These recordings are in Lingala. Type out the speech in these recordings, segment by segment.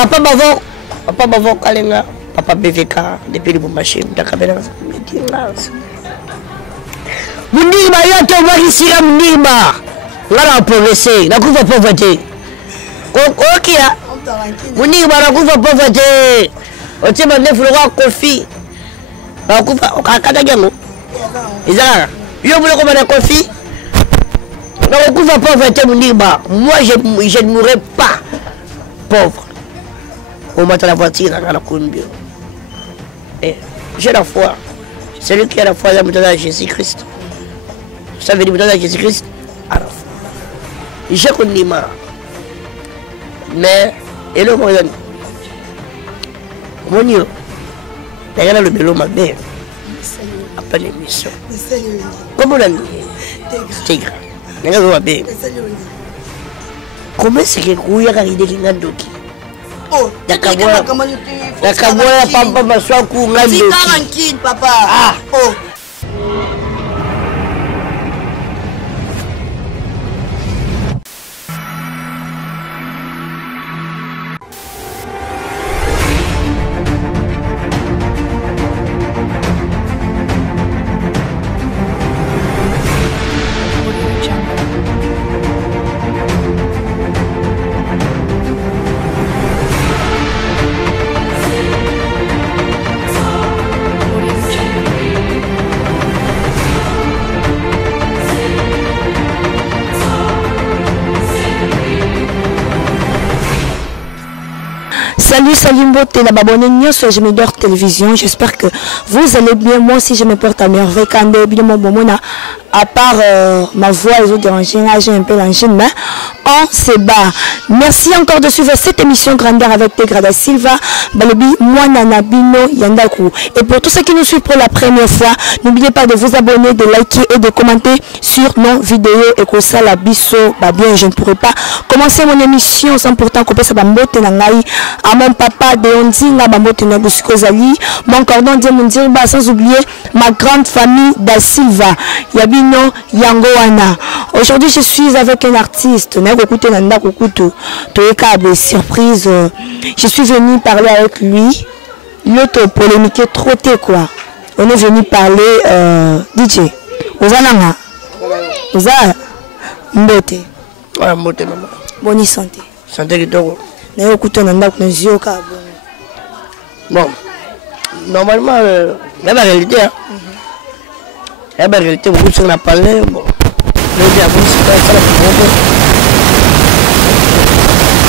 Papa Bavo Kalenga, Papa BVK, depuis le Bumbashi, Dakabela, Munima, Yato, Marisira, Munima, Lara progressé, la coupe à pauvreté. Okia, Munima, la coupe à pauvreté. O tient de flora Kofi. La coupe à Katagango. Isara, yo voulez commander un Kofi? La coupe à pauvreté, Munima. Moi, je ne mourrai pas pauvre. On m'a la voiture dans la Colombie. J'ai la foi. Celui qui a la foi, c'est le Jésus-Christ. Ça veut dire que Jésus-Christ a la foi. Je connais ma. Mais, et le moyen. Mon Dieu, d'ailleurs, le bélo m'a bien. Après l'émission. Comment on a dit? Tigre. D'ailleurs, on bien. Comment c'est que vous avez arrivé à Doki? Oh, Nakabora papa maswa ku ngando. Tranquille papa. Ah. Oh. Salut Mbote, la babonne sur Je me dors télévision. J'espère que vous allez bien. Moi aussi je me porte à merveille. Quand évidemment à part ma voix et autres dérangés, j'ai un peu l'engine, mais on se bat. Merci encore de suivre cette émission Grandeur avec Tegrada Silva, Balobi, Mwana Bino Yandaku. Et pour tous ceux qui nous suivent pour la première fois, n'oubliez pas de vous abonner, de liker et de commenter sur nos vidéos. Et que ça la biso, bah bien, je ne pourrais pas commencer mon émission sans pourtant couper sa bambote nangai à mon papa de Ondinga bambote na Busikozali, mon cordon de Mundirba, sans oublier ma grande famille da Silva. Yabino Yangoana. Aujourd'hui, je suis avec un artiste. Surprise. Je suis venu parler avec lui. L'autre polémique trotté quoi. On est venu parler DJ. Ozananga. Oza Mbote. Ouais, Mbote maman. Bonne santé. Santé kitoko. Na okuto na ndako na zioka bon. Normalement la réalité hein. La réalité, beaucoup sur la parlé, bon. Le diable, c'est pas ça la problème.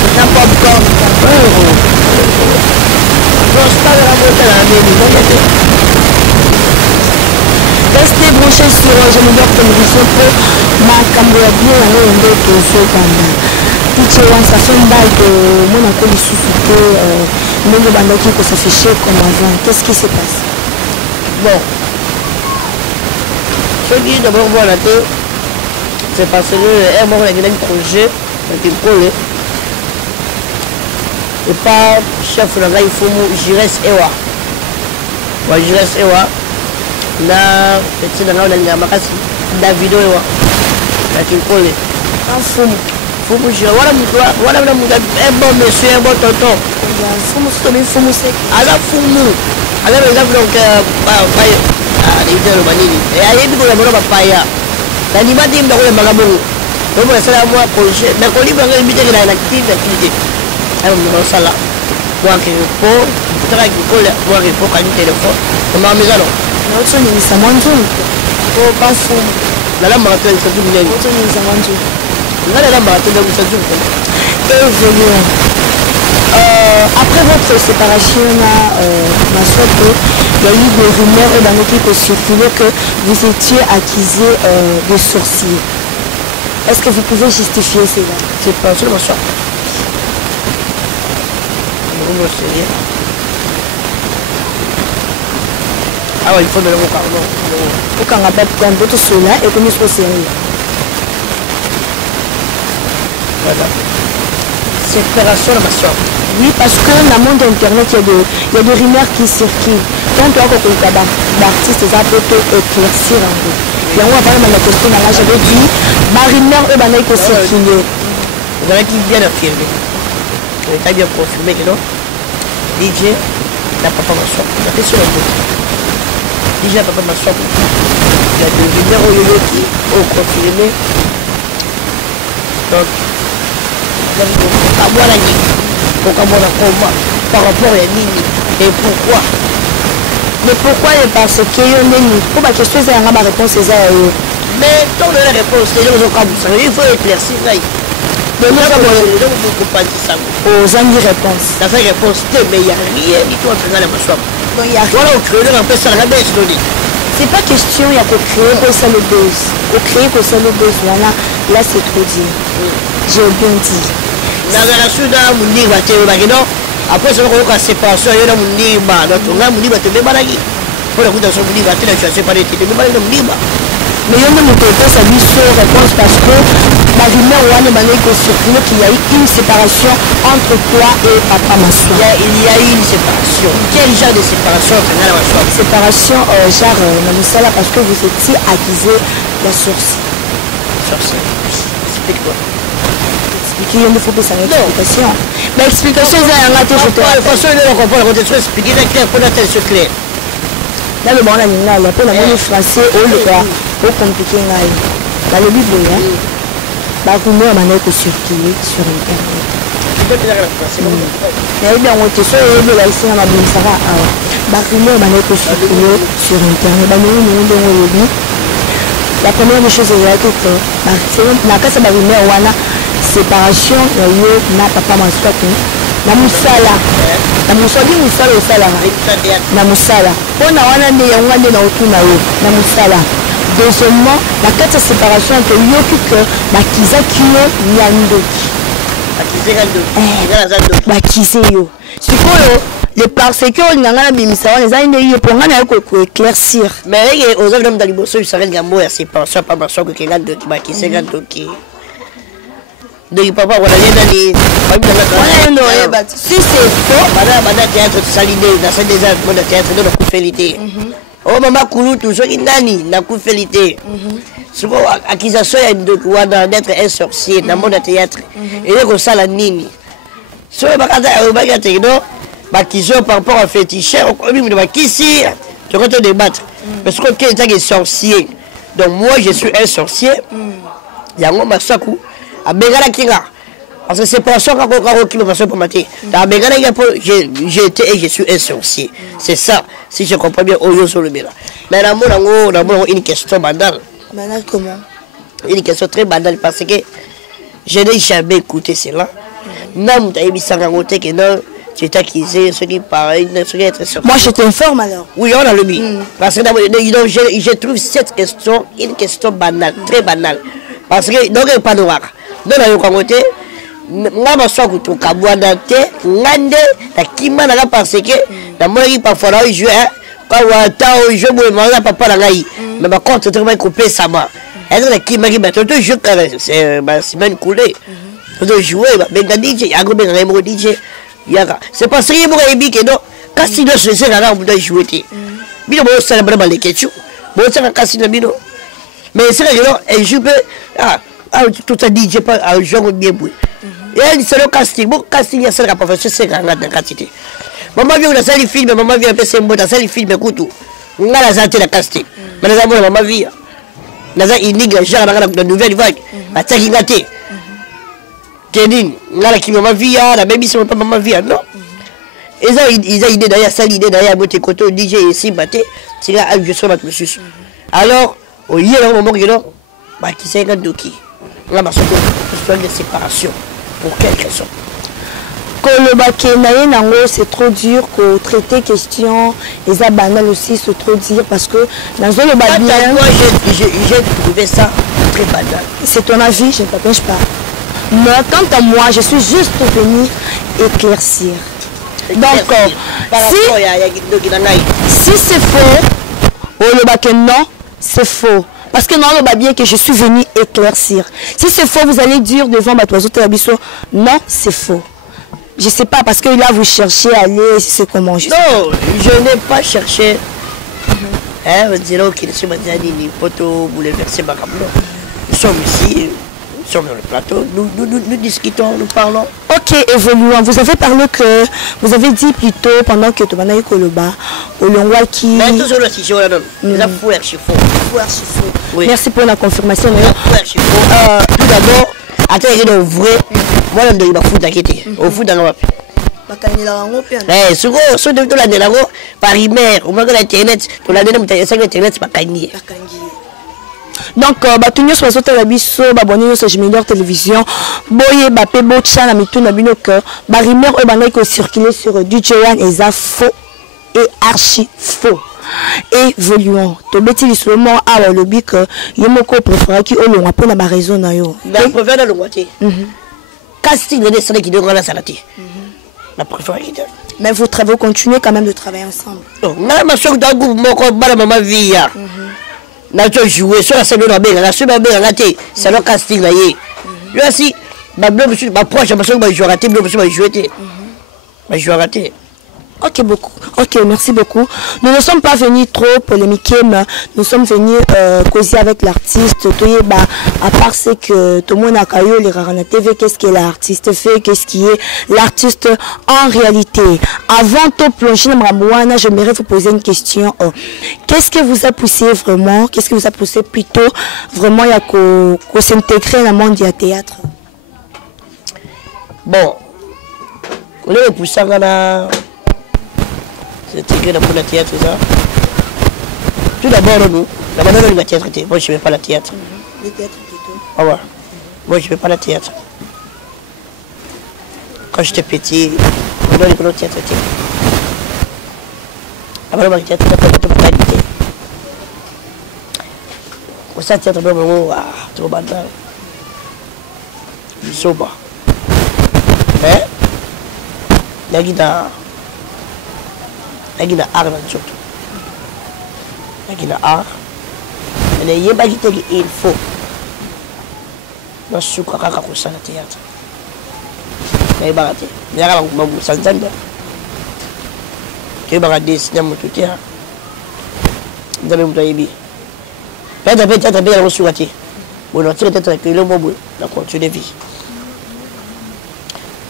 C'est un popcorn. Non, c'est pas de la beauté à la maison. Restez branchés sur Je me dors télévision pour ma caméra bien à l'endroit que je fais. Ça fait une balle de mon accord de souffle. Mais le bandit qui s'affichait comme avant. Qu'est-ce qui se passe? Bon. Ce qui d'abord voir la tête, c'est parce que un moment il y a un projet qui est collé. Et pas chef de la il faut Jires Ewa. Moi Jires Ewa, là petit dans la gamme kasi Davido Ewa. Là qui est collé. En fou. Faut que je voilà un bon monsieur, un bon tonton. Faut me sec. Alors fou nous. Alors exemple donc le banini et ayebi ko la bola papaya na ni madi mda ko le magabo ko mo sala mo projet mais ko li banga imite que la activité alors on sala moi que ko tra ki ko le moi que ko ka ni téléphone on m'a mis alors na otso ni samanzo ko bafu la lamba ka tsa tu mule otso ni samanzo la lamba ka tsa tu ko évoluons. Après votre séparation, ma soeur, il y a eu des rumeurs et dans qui peut circuler que vous étiez accusé de sorcier. Est-ce que vous pouvez justifier cela? C'est pas seulement ça. Ah ouais, il faut de le pardon. Quand on appelle quand d'autres cela et qu'on soit sérieux. Voilà. Séparation de ma soeur. Oui, parce que dans le monde internet, il y a des rumeurs qui circulent. Quand on a d'artistes, ça peut éclaircir un peu. Et on va parler de la question, là, j'avais dit, ma rumeur, eux, qui circuler. Vous avez qui bien affirmé. as bien confirmé que non. DJ, la papa m'a sorti. On a fait sur la route. DJ, la papa m'a sorti. Il y a des lumières au yoyo qui ont confirmé. Donc, pour moi, la nuit. Pour moi, la combat. Par rapport à la Nini. Et pourquoi? Mais pourquoi? Parce que pour ma question, c'est ma réponse. Mais tant que la réponse, c'est il faut éclaircir. Mais nous avons pas dit ça. Aux amis réponse. Ça fait réponse, mais il n'y a rien du tout en train de me choisir. Voilà, au créer un peu ça, la baisse, c'est pas question, il y a qu'au créer pour ça le buzz. Au créer pour ça le buzz, voilà, là c'est trop dit. J'ai bien dit. Dans la suite, on dit, après, c'est une séparation, il y a un libre. Donc, on a un libre, tu es malade. Pour le coup, dans son libre, tu es séparé, tu es malade, libre. Mais il y a une réponse parce que ma rumeur qu'il y a eu une séparation entre toi et papa Massoua. Il y a eu une séparation. Quel genre de séparation entre toi et Massoua? Séparation genre Namusala parce que vous étiez accusé de sorcier. Sorcier. Explique-toi. Il ne faut pas sa explication. Mais l'explication c'est un raté. De toute façon, il ne comprend pas. On te expliquer clair pour la tête secret. Là, le bon ami, là, il appelle la monnaie français au Léa. Au compliqué, là. Dans le Bible, hein. Bah, vous mettez un manège circuler sur Internet. Mais bien, on te souhaite de la ici, on a bien ça va. Bah, vous mettez un manège circuler sur Internet. Bah, nous, la première chose est que, bah, c'est la casse à Barimé, on a séparation, na papa Massoua, na musala. Na musali musala osala na musala pona wana nde yango nde na otuna yo na musala. Deuxièmement, la carte de séparation entre yoki que bakizaki yo nyandoki bakize yo sikoyo le parce que olinganga na bimisa wana ezali nde ye mponga na yo koéclaircir. Mais ozali na liboso bisaka ngambo ya séparation pa Massoua kokenga ndoki bakisenga ndoki. Donc papa voilà les si c'est faux madame théâtre salidé dans cette des arts de théâtre de la coufelité. Oh maman Koulou tout ce qui nani la coufelité. Souvent accusation d'être un sorcier dans le monde de théâtre et comme ça la nini. Sur bakata bakata non bakisio par rapport à féticheur comme de bakisi tu vas te débattre parce que quelqu'un est sorcier. Donc moi je suis un sorcier. Yango Massakou à Bengala Kinga. Parce que c'est pour ça qui me passe pour mater. Dans Bengala, j'ai été et je suis un sorcier. C'est ça, si je comprends bien, au sur le béla. Mais l'amour, une question banale. Banale comment? Une question très banale parce que je n'ai jamais écouté cela. Non, tu as mis ça en côté que non, tu es accusé, ce qui paraît, ce qui est très sorcier. Moi, je t'informe alors. Oui, on a le but. Parce que je trouve cette question une question banale, très banale. Parce que, donc, il n'y a pas de noir. Non, il y a un côté, nga Massoua kutoka bwana te ngande na kima na parce que na moi parfois là jouer quand wata jouer moi ma papa la ngai mais par contre tu vas couper ça ma est na kima qui ba to jouer c'est ba semaine coulée to jouer ba benga DJ ya go benga mo DJ ya c'est pas ça mo ebi que non kasi do c'est là on doit jouer te bino mo ça ba le ketchu mo ça kasi na bino mais c'est que non et je peux tout a DJ pas à jouer bien boué. Et c'est le casting. Bon, casting, c'est la profession, c'est la quantité. Maman vient dans les films, maman vient passer un mot dans les films, écoute. On a la santé de casting. Mais nous avons maman vie. Nous avons une ligue, genre, la nouvelle vague. La Tagingate. Kenin, on a la qui maman vie, la même mission, pas maman vie, non. Ils ont idée d'ailleurs, ça l'idée d'ailleurs, moi, tes côtés, DJ et Simbaté, c'est là, je suis avec monsieur. Alors, au lieu d'un moment que non, qui c'est un doki. On a besoin de séparation. Pour quelle raison? C'est trop dur que traiter question et ça banal aussi c'est trop dur parce que dans le moi j'ai trouvé ça très banal. C'est ton avis, je ne t'empêche pas. Mais quant à moi, je suis juste venu éclaircir. Donc si c'est faux, non, c'est faux. Parce que non, on va bien que je suis venu éclaircir. Si c'est faux, vous allez dire devant ma toiseau Terabiso, non, c'est faux. Je ne sais pas, parce que là, vous cherchez à aller, c'est comment je non, je n'ai pas cherché. On dirait qu'il est sur ma ni poto, bouleversé ma caméra. Nous sommes ici, sommes dans le plateau, nous discutons, nous parlons. Ok, évoluons. Vous avez parlé que, vous avez dit plutôt pendant que tu m'as dit Koloba, au Longwa qui... Mais tout sur le sujet, on a donné. Nous avons foué archifaux. Oui. Merci pour la confirmation. Tout d'abord, attends, il est vrai. Moi, je me fout d'inquiéter. Au foot dans le wapi. Eh, ce que la délago, par email, au moins que l'internet, tu l'as donné, mais tu as internet, c'est pas gagné. Donc, tout le monde sur la biso, abonné sur Jimidor Télévision, boye, bapé, bocha, la mitou, na bino que, barimeur, qui ont circulé sur DJ One, et ça faux et archi faux. Évoluons. Tu bêtis l'islement à le lobby que Yomoko préfère qui au long après la raison na yo. La préfère dans le moitié. Casting les dessins qui devraient la salati. La préfère. Mais vous continuez quand même de travailler ensemble. Non, ma soeur d'un groupe, mon bala maman vie. Na to jouer sur la scène de Béga, la semaine Béga raté, c'est le casting là y. Lui aussi, ma bleu monsieur, ma proche, ma soeur va jouer raté, bleu monsieur va jouer. Va jouer raté. Ok, beaucoup. Ok, merci beaucoup. Nous ne sommes pas venus trop polémiquer, mais nous sommes venus causer avec l'artiste. À part ce que tout le monde a caillou, les Rarana TV, qu'est-ce que l'artiste fait, qu'est-ce qui est l'artiste en réalité. Avant de plonger dans Mramouana, j'aimerais vous poser une question. Qu'est-ce que vous a poussé vraiment, qu'est-ce que vous a poussé plutôt vraiment à s'intégrer dans le monde du théâtre? Bon, on est poussé à c'est écrit dans le théâtre, ça. Tout d'abord, nous, la manière dont le théâtre était. Moi, je ne fais pas le théâtre. Le théâtre plutôt. Ah ouais. Moi, je ne fais pas le théâtre. Quand j'étais petit, on a le théâtre. Avant le théâtre, on a fait la qualité. Au sein du théâtre, on a tout le monde. Je suis pas. Mais, il y a guitare. Il y a art dans le jeu. Il y a art. Mais il y a pas il faut. Nous sommes à la théâtre. Il y a pas il y a un peu de santé. Il y a pas de cinéma tout théâtre. Il y a pas de théâtre. Il y a pas de théâtre. Il y a pas de théâtre. Bon, on a peut-être que le mot la continuité de vie.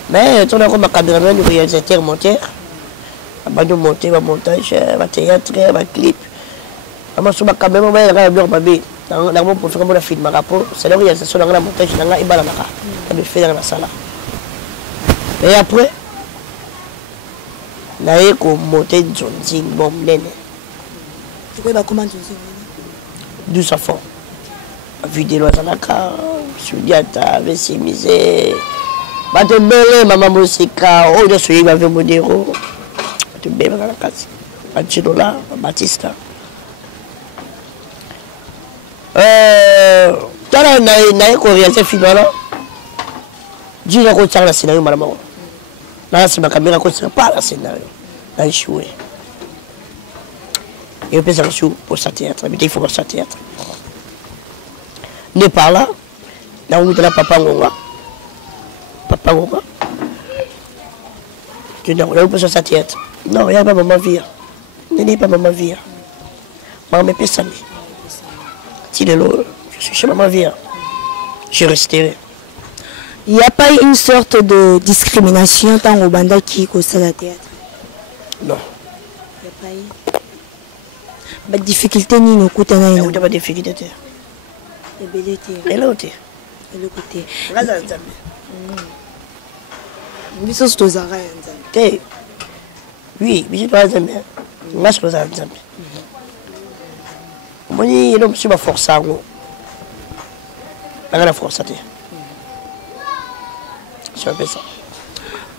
Mais on a comme un caméraman, un réalisateur, monteur. Va nous monter, va montage, va théâtre, va clip. Ama suba caméra, on va y aller dans le dans la pour faire un film rapport. C'est la réalisation dans la montage, dans la ibala naka. On le fait dans la salle. Et après, là il faut monter John Zing bon nene. Tu vois comment John Zing? D'où ça fond. Vidéo dans la car, Sudiata, Vessimisé. Bah te belle maman musica, oh je suis avec Modero. Tu bébé dans la case. Antidola, Batista. Tala na ko réaliser film là. Dis la ko tala le scénario madame. Là c'est ma caméra ko c'est pas le scénario. Là je jouer. Et puis ça joue pour sa théâtre, mais il faut pour sa théâtre. Ne pas là. Là où de la papa Ngonga. Papa Ngonga. Tu n'as pas besoin de sa théâtre. Non, il n'y a pas maman vie. Il n'y a pas maman vie. Maman me pèse. Si de l'eau, je suis chez maman vie. Je resterai. Il n'y a pas une sorte de discrimination dans le banda qui cause la théâtre? Non. Il n'y a pas eu. Pas de difficulté ni nous coûte un il n'y a pas de difficulté. Il y a et l'autre. Et le côté. Oui, mais je dois dire, je suis là. Moi, je suis forcé. Je suis forcé. Je fais ça.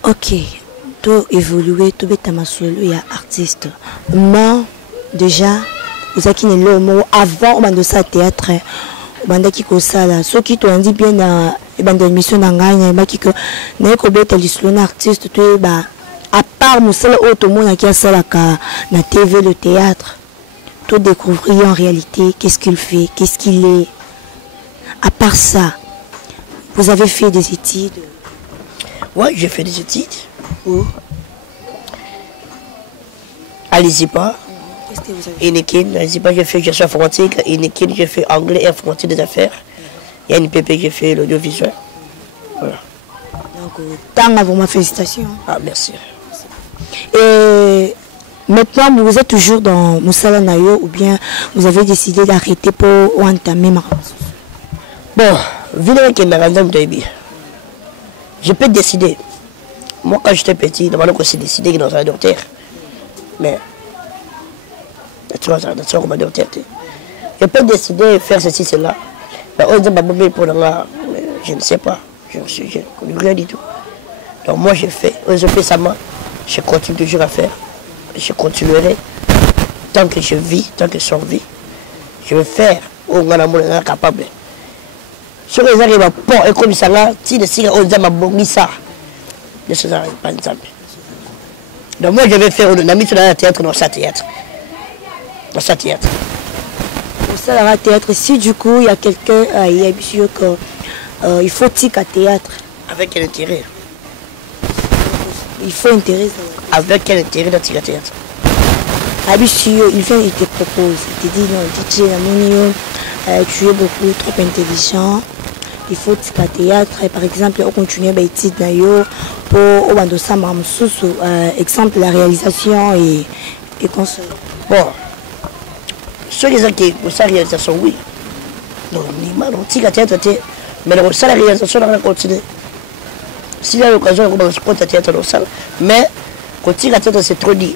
Ok. Tu évolué, tu es un artiste. Mais déjà, vous avez dit avant de ça théâtre. Banda qui kosa là ceux qui t'ont dit bien dans l'émission d'Anganya ba qui que n'est que bête l'islam artiste tu ba à part musala auto monde qui a ça là na TV le théâtre tout découvrir en réalité qu'est-ce qu'il fait qu'est-ce qu'il est à part ça vous avez fait des études? Ouais, j'ai fait des études. Où? À l'ISIPA. Qu'est-ce que vous avez fait? Inekin, j'ai fait gestion informatique, Inekin, j'ai fait anglais et informatique des affaires. Il y a une PP qui fait l'audiovisuel. Voilà. Donc, tant à vous, ma félicitation. Ah, merci. Et maintenant, vous êtes toujours dans Moussala Nayo ou bien vous avez décidé d'arrêter pour entamer ma... Bon, vu que je peux décider. Moi, quand j'étais petit, normalement, on s'est décidé que dans un docteur. Mais, je peux décider de faire ceci, cela. Mais je ne sais pas. Je ne connais rien du tout. Donc, moi, j'ai fait. Je fais ça, je continue toujours à faire. Je continuerai. Tant que je vis, tant que je survis, je vais faire. On est capable. Ce que j'arrive à port et comme ça, si le signe on a bon ça, de ce genre pas exemple. Donc moi je vais faire un ami sur le théâtre dans sa théâtre. Dans sa théâtre. Pour ça la théâtre, si du coup il y a quelqu'un il y a sûr que il faut tic à théâtre. Avec quel intérêt? Il faut intérêt. Avec quel intérêt dans le théâtre? Ah bien sûr, il vient, il te propose, il te dit non, DJ Lamonio, tu es beaucoup trop intelligent. Il faut que le théâtre, par exemple, on continue à étudier d'ailleurs pour exemple la réalisation et conseil. Bon, ceux qui pour sa réalisation, oui. Non, on tire à théâtre, mais la réalisation, on va continuer. S'il y a l'occasion, on va se prendre à théâtre dans la salle. Mais quand tire à théâtre, c'est trop dit.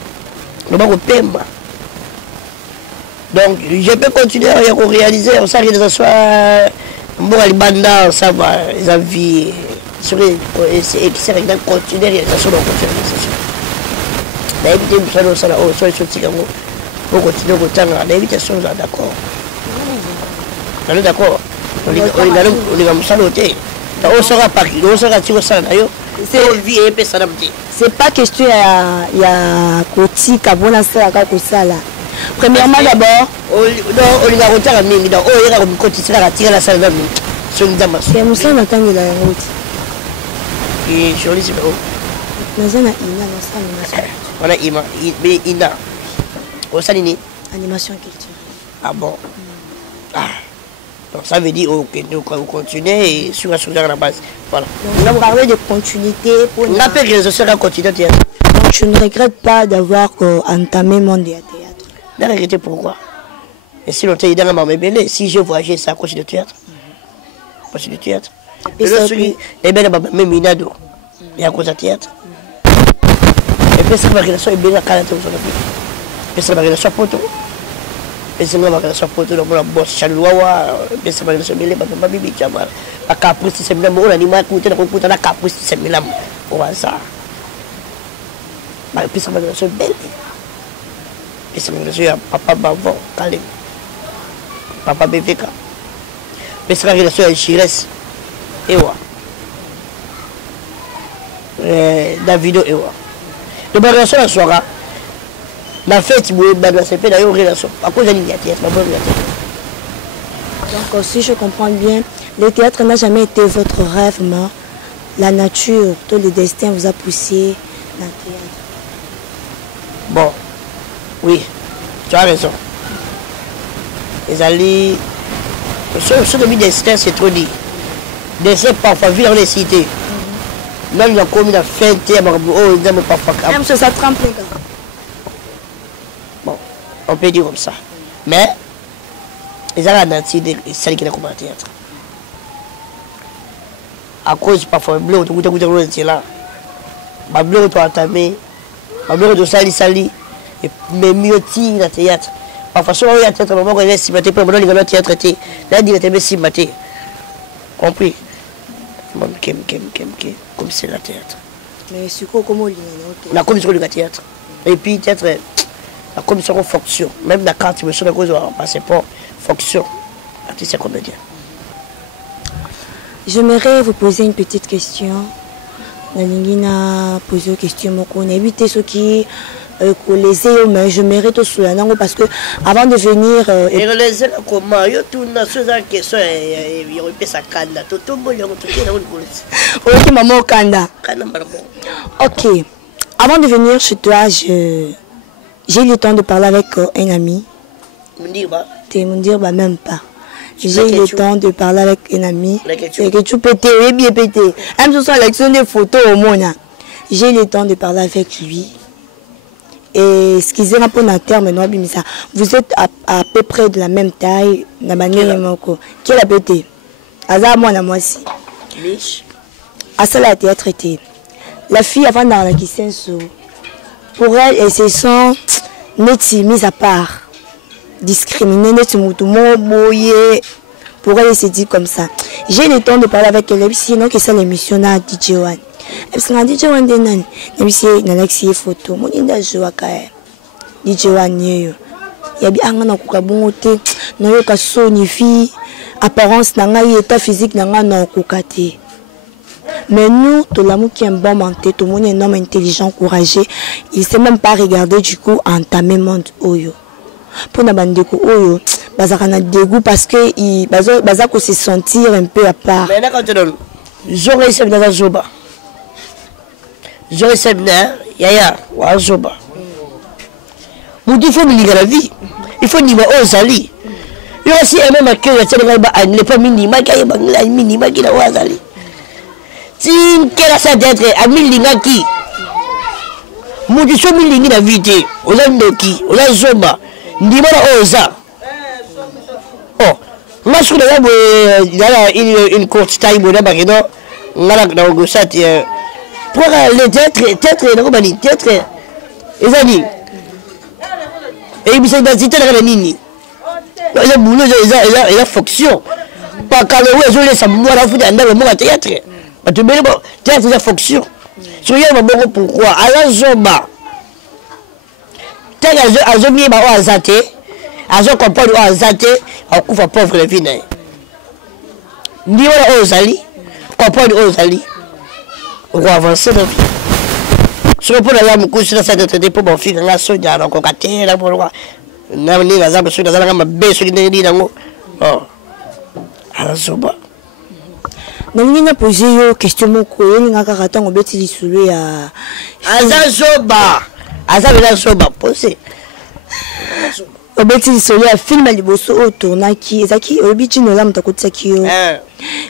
On va payer. Donc, je peux continuer à réaliser, on s'arrête de s'asseoir. Bon, les bandas, ça va, les avis, c'est continuer la réalisation, on continue la réalisation. D'inviter nous ça là, oh, soit sorti comme pour continuer au temps, l'invitation, d'accord. On est d'accord. On est comme ça l'hôtel. On sera pas, on sera tiré ça d'ailleurs. C'est pas question il y a côté Kabona ça là. Premièrement d'abord, on a retard à mingi donc on ira continuer à tirer la salle là. Sur une dame. C'est Moussa n'attend la route. Et joli c'est bon. Mais on a animation. On a Ina. Au salini. Animation culturelle. Ah bon. Ah. Donc ça veut dire que nous continuer et sur la base. Voilà. On a parlé de continuité pour. On a fait que je serai continuer théâtre. Donc je ne regrette pas d'avoir entamé mon théâtre. De regretter pourquoi? Et si l'on t'a dit dans ma bébé, si je voyageais ça à cause du théâtre. Parce que du théâtre. Et là, et bien même Minado. Et à cause du théâtre. Et puis ça va que la soie est bien à 40 ans. Et ça va que la soie poteau. Et ça va que la soie poteau dans la bosse chalouawa. Et ça va que la soie bien à bibi chamal. À caprice c'est bien bon animal coûter dans la caprice c'est bien on va ça. Mais puis ça va que la soie belle. Et ça va que la soie papa bavon calme. Papa BVK. Mais ça va que la soie Chires. Et ouais. Davido et ouais. Donc la relation la soirée. La fête, c'est fait d'ailleurs relation. À cause de l'initiative, ma bonne donc si je comprends bien, le théâtre n'a jamais été votre rêve, mais la nature, tout le destin vous a poussé dans le théâtre. Bon, oui, tu as raison. Les alliés, ce demi destin, c'est trop dit. Destin parfois vivre dans les cités. Même dans la commune a fait ils aiment parfois. Même sur sa trempe. Bon, on peut dire comme ça. Mais, ils ont la nature de celle qui est comme un théâtre. À cause parfois, bleu, tu goûtes là. Ma bleu, tu as entamé. Ma bleu, tu sali. Et mais mieux, tu dans le théâtre. Parfois, si on a un théâtre, on va aller s'y mettre, pour le moment, théâtre, là, il est s'y mettre. Compris? Comme c'est la théâtre. Mais c'est quoi comment la commission du théâtre. Et puis peut-être la commission fonction. Même la carte, je me souviens de passeport, fonction. Artiste comédien. J'aimerais vous poser une petite question. Nalingina poser une question. On évite ce qui les mais je mérite aussi parce que avant de venir et les comment yo tourne sur la question et il peut ça kanda tout bon yo tout est dans le OK maman kanda OK avant de venir chez toi j'ai eu le temps de parler avec un ami me dire te me dire même pas J'ai eu le temps de parler avec un ami. Et que tu pété, oui, bien pété. Même sur sa lecture des photos au monde. J'ai eu le temps de parler avec lui. Et ce qu'ils ont un peu dans terme, vous êtes à peu près de la même taille. Qui a pété? Azar, moi, moi aussi. À ça, elle a été traitée. La fille, avant dans la question, pour elle, elle se sent mise à part. Discriminée, pour elle, elle se dit comme ça. J'ai eu le temps de parler avec elle, sinon que c'est l'émission à DJ One. Parce que DJ One, il photo. Mon inda joua kae. DJ One, il y a bien un peu de bonté, il y a une apparence, état physique, mais nous, tout le monde qui est bon menté, tout le monde est un homme intelligent, courageux, il ne sait même pas regarder du coup entamer le monde. Pour nous, oyo, bazakana dégoût parce que il bazako se sentir un peu à part. Mais là quand tu donnes, j'aurais essayé dans la zoba. J'aurais essayé yaya wa zoba. Vous dites faut me lire la vie. Il faut dire aux ali. Il y a aussi un même accueil, il n'y a pas minima qui a minima qui a wazali. Si quelle a sa d'être à milinga qui nous disons milingi la vie, on a ndoki, on a zoba. Ndimona oza. Oh, moi je connais une courte taille bonne bagino, ngala na ogosati pour les têtes na kobani têtes ezani. Et bisa d'identité na nini. Les boulot ils fonction. Pas quand le je laisse moi la foutre dans le théâtre. Ba te bele bon, théâtre ça fonction. Sur y'a bon pourquoi à la zoba. As mis à Zate, as compris à Zate, à couvre pauvre vie. Ni aux Ali, comprendre aux Ali, on va avancer dans la vie. Je reprends la gamme couche dans cette tête pour mon fils, la soja, la cocaté, la bourroie. N'a ni la zame sur la gamme baisse sur les nids. Oh, alors ça va. Nani posé une question beaucoup, il n'a qu'à attendre au bêtis du soulevé à. Azazoba. Asa vela soba posé. Obeti soli a film liboso o tourna ki ezaki obiti no lam takotisa ki yo.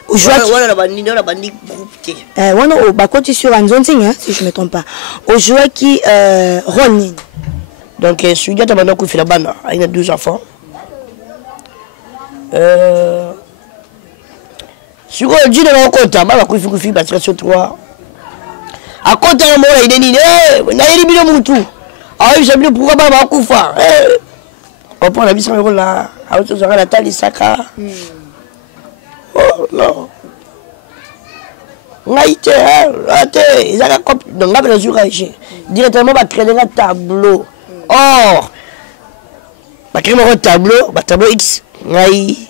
Voilà la bandi groupe. Wana o bakoti sur Anzonting si je me trompe pas. Au joueur qui Ronin. Donc Sudia ta bana ku fila bana, il a 12 enfants. Sur le dit de compte, ba ku fi parce que sur 3. A compte à moi il est ni na yeli bino mutu. Ah je sais plus pourquoi ba kufa. On prend la vie 100 € là, à autre la tali saka. Oh non. Ngaite ate, ils a cop donc là le jour directement va créer un tableau. Or va créer un tableau, tableau X. Ngai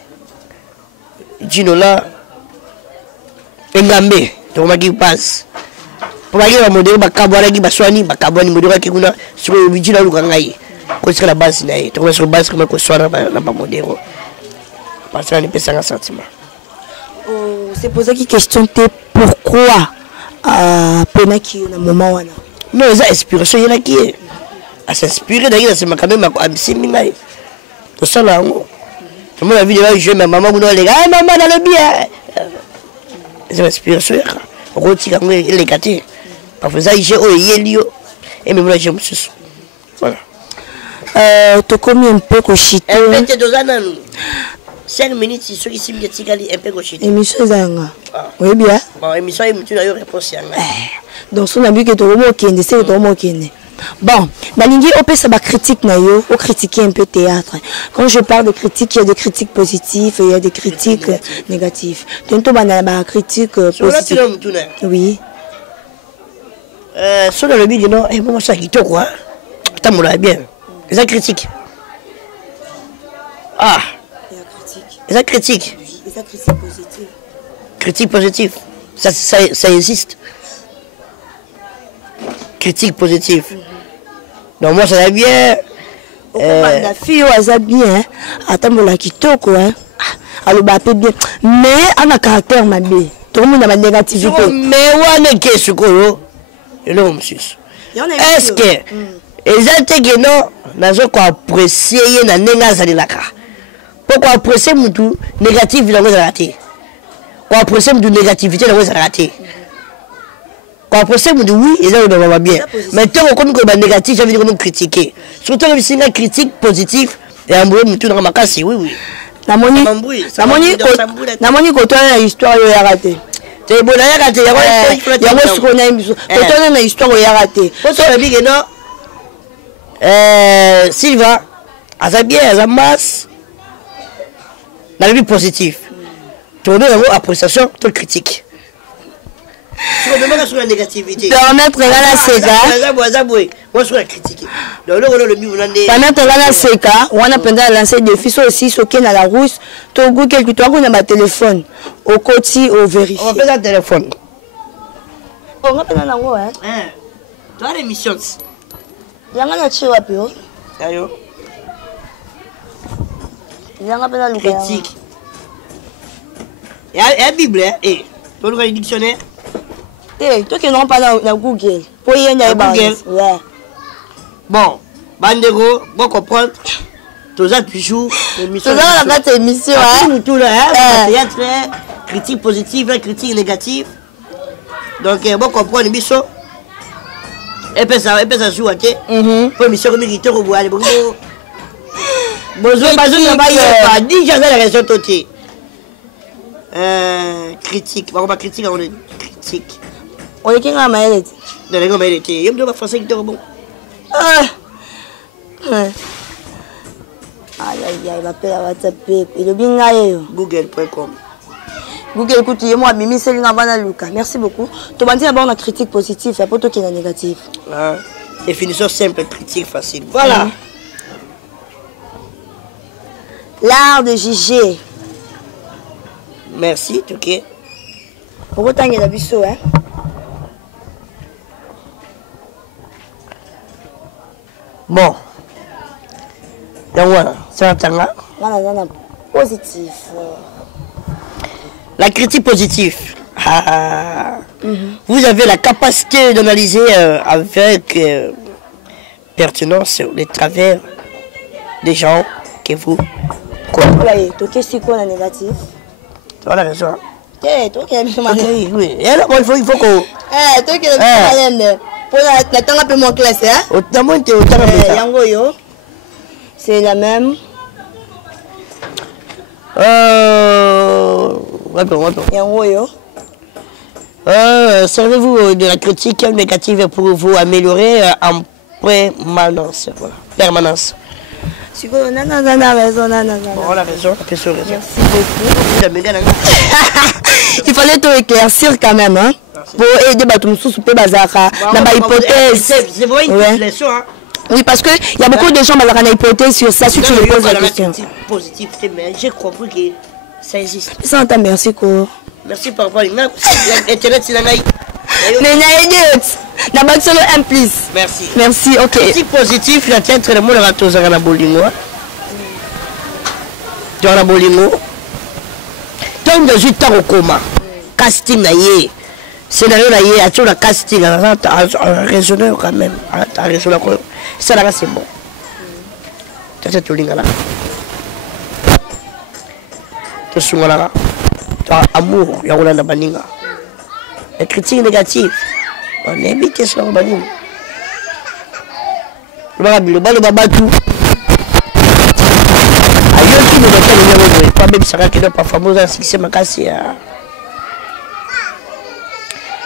Ginola Engambe, donc ma qui passe. Pour aller au modèle bakabwala qui baswani bakabwani modèle qui kuna sur le vidéo là ngai. Ko sera la base naïe, tu vois sur base comme ko soit na ba modèle. Parce qu'on peut s'en sentiment. Oh, c'est posé qui question pourquoi penaki na moment wana. Non, ça inspiration yana qui à s'inspirer d'ailleurs c'est quand même à simingai. To ça là. Tout le monde a vu là je ma maman nous les gars, maman dans le bien. C'est inspiration. Roti quand les gâtés. Parce que ça j'ai oyelio et même là je me suis. Voilà. Tu commis un peu cochité. Un peu de 2 ans. 5 minutes, si ceux qui s'y mettent un peu cochité. Émission Zanga. Oui, bien. Bon, émission, il y a une réponse. Donc, si on a vu que tu as dit c'est que bon, Balingi, on peut savoir critique, on critiquer un peu le théâtre. Quand je parle de critique, il y a des critiques positives et il y a des critiques négatives. Donc, tu as des critiques positives. Oui. Sur le but, non, et moi, ça qui te quoi. Tu m'as bien. Les critiques. Ah. Les critiques. Les critiques positives. Critique positive. Ça existe. Critique positive. Donc moi ça va bien. La fille elle va bien. Attends moi la kitoko hein. Alors bah bien. Mais on a caractère ma bé. Tout le monde a ma négativité. Mais on est que ce qu'on et là monsieur. Est-ce que exactement non nazo ko apprécier na nenga zalilaka. Pourquoi apprécier tout négatif dans vos ratés? Quoi apprécier tout négativité dans vos ratés? Quoi apprécier tout oui et là on va bien. Mais tant qu'on connaît que négatif, ça veut dire qu'on critiquer. Surtout si une critique positive et un bruit tout dans ma casse, oui oui. Namoni koto na histoire yo ya raté. C'est bon ya raté, ya ko siko na biso. Koto na histoire ya raté. Koto na big non. Silva, à bien, à masse, dans le but positif. Tu as une appréciation, tu critique. Tu as sur la négativité. Permettre la seka. Moi, sur la critique. Permettre la seka, on a pendant lancer des défis aussi, ce qui est dans la rousse, tu as Google, tu as un téléphone, au côté, au vérifier. On va faire un téléphone. On va faire un téléphone, hein. Tu as l'émission. Yanga chiwa pio. Ayo. Yanga pena luka. Critique. Il y a Bible eh. Tu as le dictionnaire. Eh, toi qui n'ont pas dans Google. Pour y aller dans Google. Ouais. Bon, bandego, bon comprendre. Tous les toujours émission. Tous la carte émission hein. Tout là, théâtre, critique positive, critique négative. Donc bon comprendre émission. Et puis ça joue à te. Pour mission comme il te revoit les bonjour. Bonjour, pas 10 jours la raison totée. Critique, on va critique on est critique. On est qui nga maëlle. Dans les gars maëlle était, il me doit français qui te bon. Aïe aïe, il m'appelle à WhatsApp. Il est bien là. Google.com. Google, écoute, moi, Mimi, c'est l'ingénieur Luca. Merci beaucoup. Tu m'as dit d'abord la critique positive, et pas toi qui est négative. Définition simple, critique facile. Voilà. L'art de juger. Merci, ok. Pour autant, il y a la biseau, hein. Bon. Donc voilà, c'est un temps là. Positif. La critique positive. Vous avez la capacité d'analyser avec pertinence les travers des gens que vous connaissez. Tu qu'est-ce qu'on a négatif? Tu as raison. Toi qui as mis ma oui, oui. Et là, il faut qu'on. Toi qui as mis ma pour la temps un peu moins classe, hein? Autant Yango, c'est la même. Yango, servez-vous de la critique négative pour vous améliorer en permanence. Voilà. Permanence. On a raison, on a raison, Merci beaucoup. Il fallait te éclaircir quand même, hein? Pour aider Batum Soupe Bazaka. Dans ma hypothèse. C'est vraiment une réflexion, hein? Oui, parce qu'il y a beaucoup de gens qui ont une hypothèse sur ça, si tu me poses la question. Positivité, mais j'ai compris que ça existe. Ça, on t'a merci, quoi. Merci par rapport à Internet, c'est la naïve. Mais naïve, d'abord solo un plus. Merci. Merci, ok. Critique positif, la tête, le monde a tous un bolingo. Tu as un bolingo. Tant de 8 ans au coma. Casting, naïe. Scénario, naïe, à tout le casting, à raisonner quand même. À raisonner. Ça là, c'est bon. Tu as tout là. Tu as là. Tu as amour, il y a un baninga. Les critiques négatives, on évite sur le baninga. Le babatou. Aïe, qui ne veut pas même ça qui n'est pas fameux, c'est que c'est ma casse.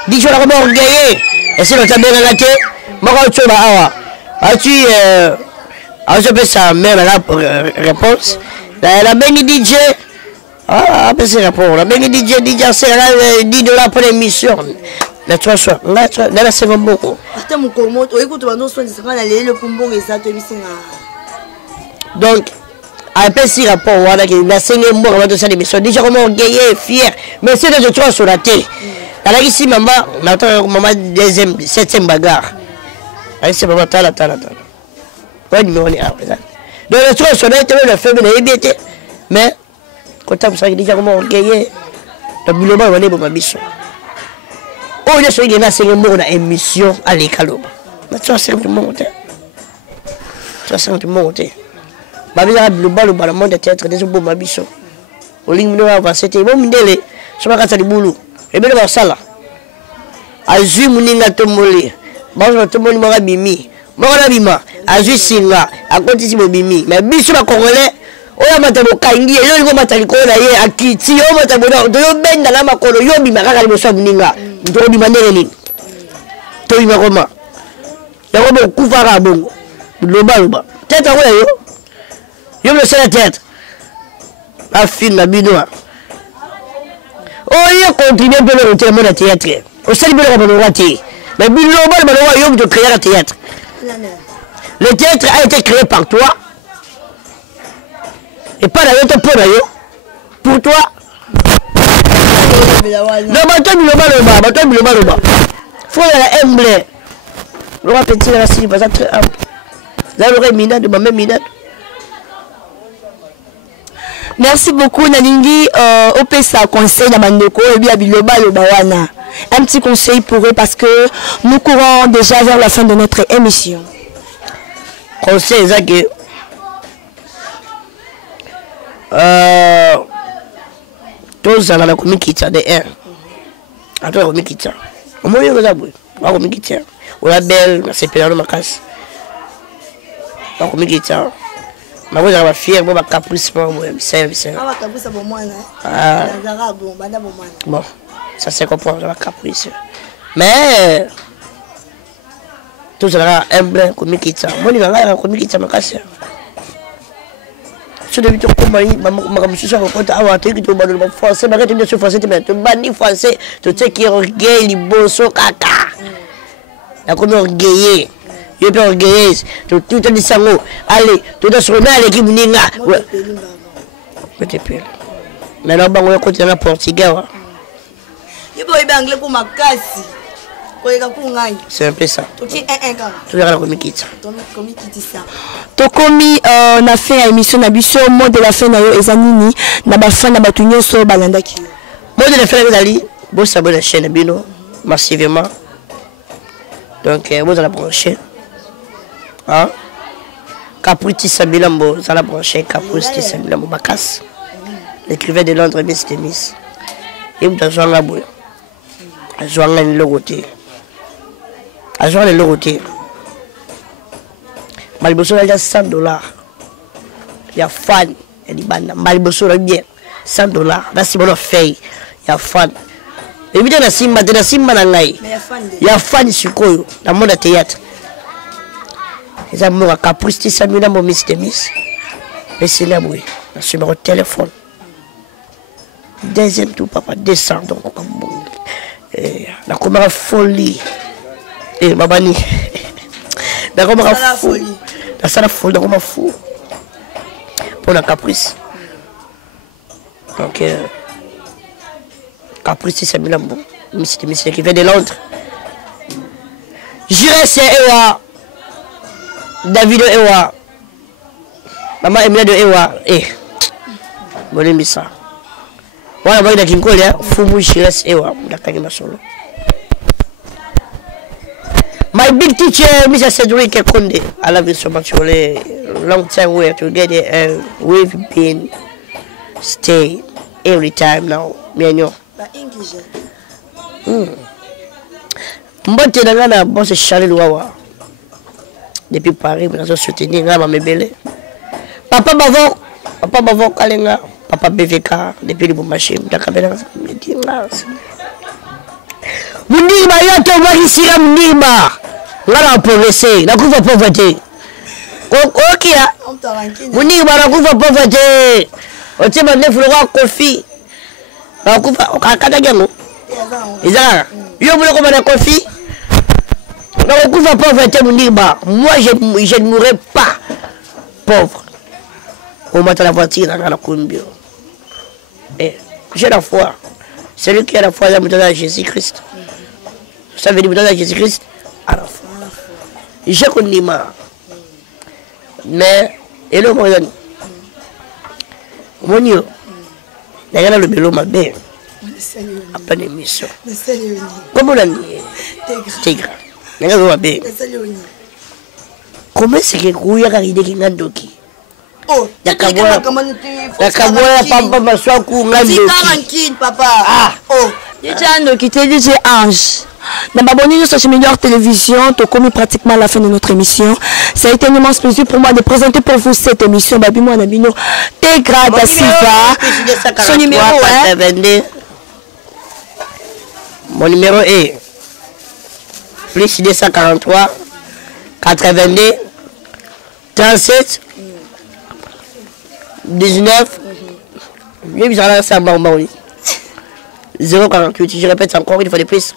Dis-je la robe orgueillée. Et c'est le tableau de la tête. Moi, tu vas as-tu fait sa mère là pour réponse. La belle DJ. Ah, c'est rapport. La belle DJ, c'est là, $10 pour l'émission. La trois soirs. Là, c'est bon beaucoup. Donc, après si rapport, voilà, la scène mort avant de cette émission. Déjà, comment orgueillé, fier. Mais c'est de trois sur la télé. Là, ici, maman, maman, deuxième, septième bagarre. Là, c'est maman, tala. Ouais, numéro 1 après ça. Donc, le trois sur la télé, le fait, mais, quand on s'est déjà comment orgueillé, le boulot, on est pour ma mission. Oh, il y a ce qui est mort dans l'émission à l'écalo. Mais tu as simplement monté. babisa global ba le monde théâtre des beaux mabiso olingi no avancer te bo mindele soba kata libulu ebele ba sala azui muninga tomoli ba tomoli mo bimi mo na bima azui singa akoti si bimi mais biso ba congolais oya mata bokangi yo ngo mata likolo na ye akiti yo mata bona do yo benda na makolo yo bima kaka liboso muninga ndo bima ndele nini to bima koma ya ko kufa ka bongo global ba tête ko yo le seul tête la fin la binoa oh il contribue pour le thème de théâtre au seul bien comme on raté mais global ba yo de créer le théâtre le théâtre a été créé par toi et pas la autre pour toi non bato global ba faut la humble le roi petit la si pas très humble là le minade ba même minade. Merci beaucoup Nalingi Opesa conseil na bandeko et bien biloba lobawana. Un petit conseil pour eux parce que nous courons déjà vers la fin de notre émission. Conseil ça que tous à la communication de un. À toi communication. Au moins il y a beaucoup. La communication. On la belle, c'est pénal ma casse. La communication. Ma voix va fière, moi ma caprice, moi c'est. Ah caprice bon moi là. Ah. Bon, ça c'est comprendre la caprice. Mais tout ça là humble communication. Moi il va la communication ma casse. Je devais te commander ma monsieur ça compte avoir tu qui te bande le français, mais tu ne sais français mais tu bandi français, tu sais qui orgueil li bosso caca. La comme orgueillé. Je peux orgueiller, tout est dit sango. Allez, tout est sur l'équipe Ninga. Je te pile. Mais là, on va continuer à Portugais. Je peux y anglais pour ma casse. C'est un peu ça. Tu verras la communication. Tokomi na fait émission na biso mot de la fin na yo ezanini na ba fan na batunyo so balandaki. Mot de la fin ezali, bon s'abonner à la chaîne bino massivement. Donc vous allez brancher. Hein? Caputi Sabilambo, ça l'a branché, Caputi Sabilambo Bakas. L'écrivain de Londres, Miss Demis. Et vous avez joué la boule. À jouer le logoté. À jouer le logoté. Maliboso a $100. Il y a fan. Il y a des Maliboso a bien $100. Là, c'est bon, fait. Il y a fan. Et bien, il y a Simba Nangai. Il y a fan sur quoi? Dans le monde de théâtre. Les amours à Capristi Samina mon Miss Demis. Mais c'est là oui. C'est mon téléphone. Deuxième tout papa descend donc la commère folie. Et Babani. La commère folie. La salle folie, la commère fou. Pour la caprice. Donc Capristi Samina mon Miss Demis qui vient de Londres. J'irai c'est Ewa. David Ewa, maman Emilia de Ewa, bon ça. Voilà, moi, il y a qui me colle, Fumu Chiles Ewa, la Kagima Solo. My big teacher, Mr. Cedric Konde, I love you so much. Long time way to get it, and we've been stay every time now. Me and you. English. Mbote na boss Charles Wawa. Depuis Paris, je suis soutenu à ma bébé. Papa Bavo, Kalenga, Papa BVK, depuis le bon marché, je suis dit, Munima, il y a ici la Munima. Là, on peut progresser, la couvre pauvreté. Ok, Munima, la couvre pauvreté. On tient ma neuf le roi Kofi. La couvre, on a Kadagango. Ils ont voulu commander Kofi. On couvre pauvreté, Munima. Moi, je ne mourrai pas pauvre. On m'a la voiture dans la Colombie. J'ai la foi. Celui qui a la foi, il a besoin de Jésus-Christ. Ça veut dire besoin de Jésus-Christ à la foi. Je connais ma. Mais, et le moyen. Mon Dieu. D'ailleurs, le bélo m'a bien. Après l'émission. Comment on a dit? Tigre. D'ailleurs, m'a bien. Comment c'est que vous avez arrêté qui n'a doki? Oh, Yakaboya papa maswaku ngandi. Tranquille papa. Ah. Oh. DJ quitté DJ Ange. Dans ma bonne sur meilleure télévision, tu commis pratiquement la fin de notre émission. Ça a été un immense plaisir pour moi de présenter pour vous cette émission. Babi moi Nabino, Tegra da Silva. Son numéro est mon numéro est plus 243 82 37 19 048. Je répète encore une fois de plus.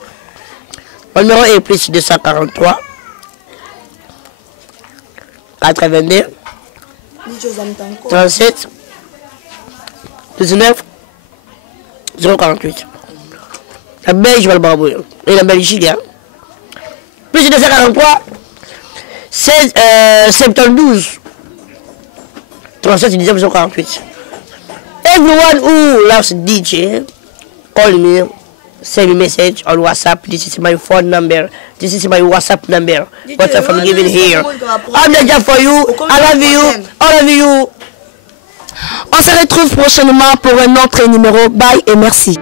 Mon numéro est plus 243 82 37 19 048. La Belgique, je vais le bravo. Et la Belgique, hein. Plus 243 16 72 37 19 048. Everyone who loves DJ, call me, send me message on WhatsApp. This is my phone number. This is my WhatsApp number. WhatsApp I'm giving here. I'm the job for you. I love you. All of you. On se retrouve prochainement pour un autre numéro. Bye et merci.